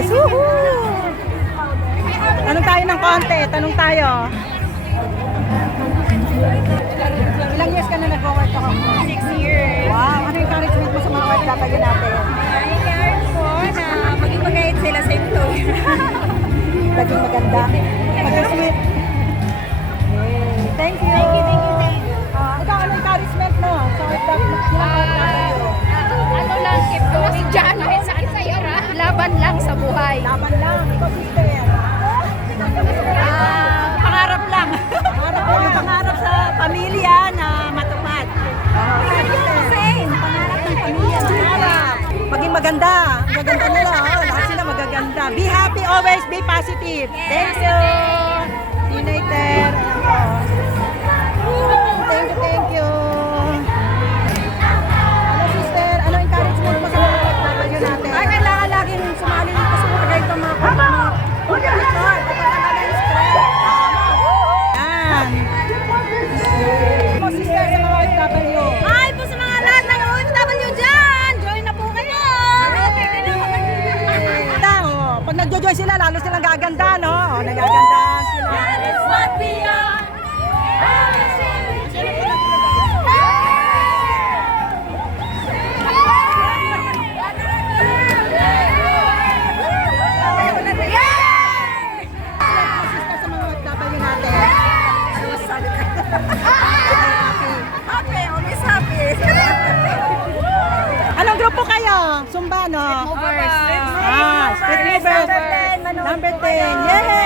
Yes! Woohoo! Tanong tayo ng konti. Tanong tayo. Ilang years ka na nag-work ako? 6 years. Wow! Ano yung encouragement mo sa mga OFW natin? Kailangan ko na maging magayad sila sa employer. Laging maganda. Maging sweet. Yay. Thank you. Thank you, thank you, thank you. Ikaw, ano encouragement mo sa OFW? Ano lang, keep going dyan. Kahit saan sa'yo, laban lang sa buhay. Laban lang. Ikaw, sister. Pangarap lang. Pangarap mo yung pangarap sa pamilya na matupad. Same. Pangarap ng pamilya. Pangarap. Maging maganda. Maganda nila. Oh. Lahat sila magaganda. Be happy always. Be positive. Thank you. See you later. Thank you, thank you. Ano sister? Ano encouragement mo sa mga OFW natin? Ay, kailangan laging sumali dito sa mga ganito mga competition. Kapag yung stress. Yan. Mo sister sa mga OFW. Hi po sa mga lahat ng OFW dyan! Join na po kayo! Ganda, oh. Pag nagjo-joy sila, lalo silang gaganda, no? Oh, nagaganda sila. That is what we are! Sister sa mga OFW natin. Happy, always happy. Anong grupo kayo? Zumba, no? Movers. Street movers. Number 10. Yay!